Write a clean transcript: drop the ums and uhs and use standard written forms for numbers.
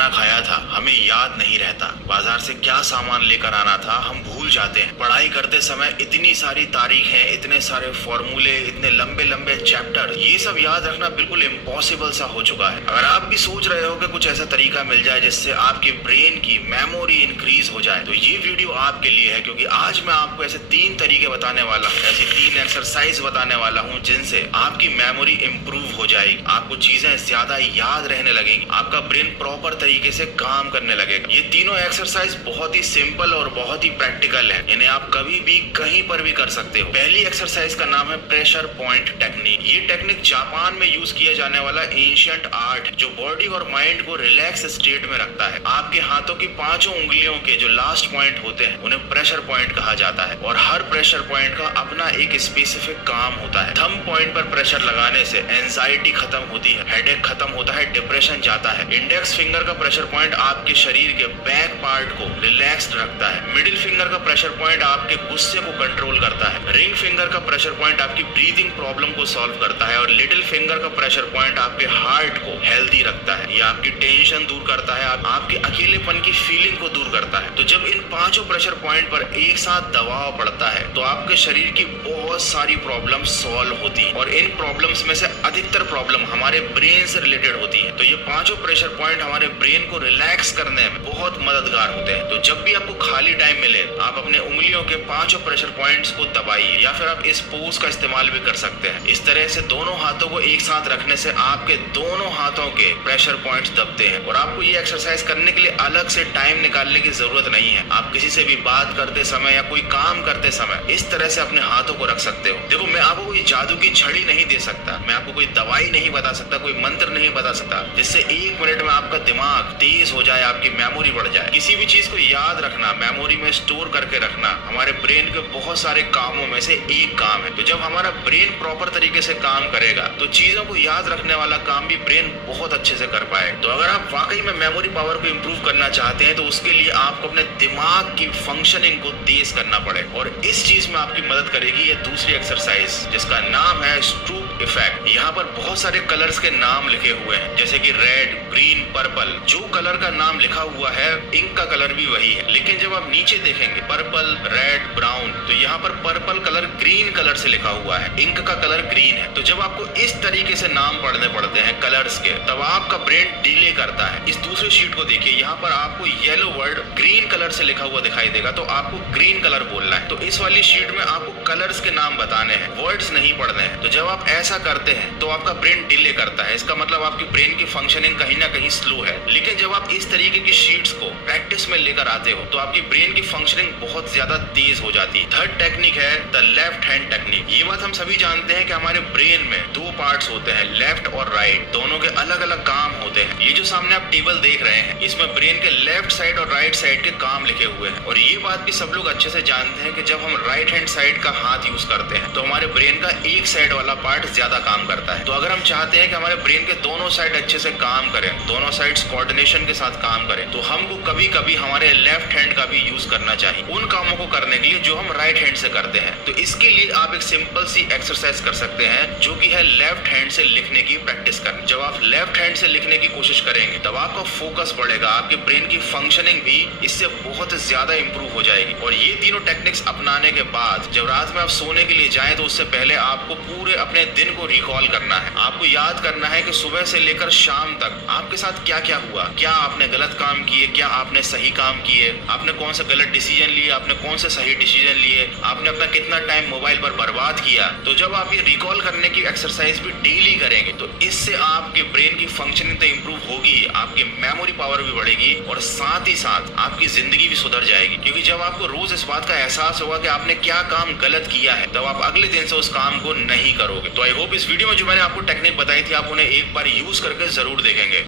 खाना खाया था हमें याद नहीं रहता, बाजार से क्या सामान लेकर आना था हम भूल जाते हैं, पढ़ाई करते समय इतनी सारी तारीखें, इतने सारे फॉर्मूले, इतने लंबे लंबे चैप्टर, ये सब याद रखना बिल्कुल इम्पॉसिबल सा हो चुका है। अगर आप भी सोच रहे हो कि कुछ ऐसा तरीका मिल जाए जिससे आपके ब्रेन की मेमोरी इंक्रीज हो जाए, तो ये वीडियो आपके लिए है, क्योंकि आज मैं आपको ऐसे 3 तरीके बताने वाला हूँ, ऐसी 3 एक्सरसाइज बताने वाला हूँ जिनसे आपकी मेमोरी इंप्रूव हो जाएगी, आपको चीजें ज्यादा याद रहने लगेंगी, आपका ब्रेन प्रॉपर तरीके से काम करने लगेगा। ये तीनों एक्सरसाइज बहुत ही सिंपल और बहुत ही प्रैक्टिकल है, इन्हें आप कभी भी कहीं पर भी कर सकते हो। पहली एक्सरसाइज का नाम है प्रेशर पॉइंट टेक्निक। ये टेक्निक जापान में यूज किया जाने वाला एंशिएंट आर्ट जो बॉडी और माइंड को रिलैक्स स्टेट में रखता है। आपके हाथों की 5 उंगलियों के जो लास्ट पॉइंट होते हैं उन्हें प्रेशर पॉइंट कहा जाता है, और हर प्रेशर पॉइंट का अपना एक स्पेसिफिक काम होता है। थंब पॉइंट पर प्रेशर लगाने से एंजाइटी खत्म होती है, हेडेक खत्म होता है, डिप्रेशन जाता है। इंडेक्स फिंगर का प्रेशर पॉइंट आपके शरीर के बैक पार्ट को रिलैक्स्ड रखता है। मिडिल फिंगर का प्रेशर पॉइंट आपके गुस्से को कंट्रोल करता है। रिंग फिंगर का प्रेशर पॉइंट आपकी ब्रीदिंग प्रॉब्लम को सॉल्व करता है, और लिटिल फिंगर का प्रेशर पॉइंट आपके हार्ट को हेल्दी रखता है। ये आपकी टेंशन दूर करता है, आपके अकेलेपन की फीलिंग को दूर करता है। तो जब इन 5 प्रेशर पॉइंट पर एक साथ दबाव पड़ता है तो आपके शरीर की बहुत सारी प्रॉब्लम सॉल्व होती है, और इन प्रॉब्लम्स में से अधिकतर प्रॉब्लम हमारे ब्रेन से रिलेटेड होती है। तो ये 5 प्रेशर पॉइंट हमारे ब्रेन को रिलैक्स करने में बहुत मददगार होते हैं। तो जब भी आपको खाली टाइम मिले आप अपने उंगलियों के 5 प्रेशर पॉइंट्स को दबाइए, या फिर आप इस पोज का इस्तेमाल भी कर सकते हैं। इस तरह से दोनों हाथों को एक साथ रखने से आपके दोनों हाथों के प्रेशर पॉइंट्स दबते हैं, और आपको ये एक्सरसाइज करने के लिए अलग से टाइम निकालने की जरूरत नहीं है। आप किसी से भी बात करते समय या कोई काम करते समय इस तरह से अपने हाथों को रख सकते हो। देखो, मैं आपको कोई जादू की छड़ी नहीं दे सकता, मैं आपको कोई दवाई नहीं बता सकता, कोई मंत्र नहीं बता सकता जिससे 1 मिनट में आपका दिमाग तेज हो जाए, आपकी मेमोरी बढ़ जाए। किसी भी चीज को याद रखना, मेमोरी में स्टोर करके रखना हमारे ब्रेन के बहुत सारे कामों में से एक काम है। तो जब हमारा ब्रेन प्रॉपर तरीके से काम करेगा तो चीजों को याद रखने वाला काम भी ब्रेन बहुत अच्छे से कर पाए। तो अगर आप वाकई में मेमोरी पावर को इम्प्रूव करना चाहते हैं तो उसके लिए आपको अपने दिमाग की फंक्शनिंग को तेज करना पड़े, और इस चीज में आपकी मदद करेगी ये दूसरी एक्सरसाइज जिसका नाम है स्ट्रूप इफेक्ट। यहाँ पर बहुत सारे कलर्स के नाम लिखे हुए हैं, जैसे कि रेड, ग्रीन, पर्पल। जो कलर का नाम लिखा हुआ है इंक का कलर भी वही है, लेकिन जब आप नीचे देखेंगे पर्पल, रेड, ब्राउन, तो यहाँ पर पर्पल कलर ग्रीन कलर से लिखा हुआ है, इंक का कलर ग्रीन है। तो जब आपको इस तरीके से नाम पढ़ने पड़ते हैं कलर्स के, तब आपका ब्रेन डिले करता है। इस दूसरी शीट को देखिए, यहाँ पर आपको येलो वर्ड ग्रीन कलर से लिखा हुआ दिखाई देगा, तो आपको ग्रीन कलर बोलना है। तो इस वाली शीट में आपको कलर्स के नाम बताने हैं, वर्ड्स नहीं पढ़ने हैं। तो जब आप ऐसा करते हैं तो आपका ब्रेन डिले करता है, इसका मतलब आपकी ब्रेन की फंक्शनिंग कहीं ना कहीं स्लो है। लेकिन जब आप इस तरीके की शीट्स को प्रैक्टिस में लेकर आते हो तो आपकी ब्रेन की फंक्शनिंग बहुत ज्यादा तेज हो जाती है। थर्ड टेक्निक है द लेफ्ट हैंड टेक्निक। ये बात हम सभी जानते हैं कि हमारे ब्रेन में 2 पार्ट्स होते हैं, लेफ्ट और राइट, दोनों के अलग अलग काम होते हैं। ये जो सामने आप टेबल देख रहे हैं इसमें ब्रेन के लेफ्ट साइड और राइट साइड के काम लिखे हुए हैं, और ये बात भी सब लोग अच्छे से जानते हैं कि जब हम राइट हैंड साइड का हाथ यूज करते हैं तो हमारे ब्रेन का एक साइड वाला पार्ट ज्यादा काम करता है। तो अगर हम चाहते हैं कि हमारे ब्रेन के दोनों साइड अच्छे से काम करें, दोनों साइड्स कोऑर्डिनेशन के साथ काम करें, तो हमको कभी कभी हमारे लेफ्ट हैंड का भी यूज करना चाहिए उन कामों को करने के लिए जो हम राइट हैंड से करते हैं। तो इसके लिए आप एक सिंपल सी एक्सरसाइज कर सकते हैं जो कि है लेफ्ट हैंड से लिखने की प्रैक्टिस करना। जब आप लेफ्ट हैंड से लिखने की कोशिश करेंगे तब आपका फोकस बढ़ेगा, आपके ब्रेन की फंक्शनिंग भी इससे बहुत ज्यादा इंप्रूव हो जाएगी। और ये तीनों टेक्निक्स अपनाने के बाद जब रात में आप सोने के लिए जाएं तो उससे पहले आपको पूरे अपने दिन को रिकॉल करना है। आपको याद करना है कि सुबह से लेकर शाम तक आपके साथ क्या क्या हुआ, क्या आपने गलत काम किए, क्या आपने सही काम किए, आपने कौन सा गलत डिसीजन लिए, आपने कौन से सही डिसीजन लिए, आपने अपना कितना टाइम मोबाइल पर बर्बाद किया। तो जब आप ये रिकॉल करने की एक्सरसाइज भी डेली करेंगे तो इससे आपके ब्रेन की फंक्शनिंग तो इंप्रूव होगी, आपकी मेमोरी पावर भी बढ़ेगी, और साथ ही साथ आपकी जिंदगी भी सुधर जाएगी। क्योंकि जब आपको रोज इस बात का एहसास होगा कि आपने क्या काम गलत किया है तब आप अगले दिन से उस काम को नहीं करोगे। तो आई होप इस वीडियो में जो मैंने आपको टेक्निक बताई थी आप उन्हें एक बार यूज करके जरूर देखेंगे।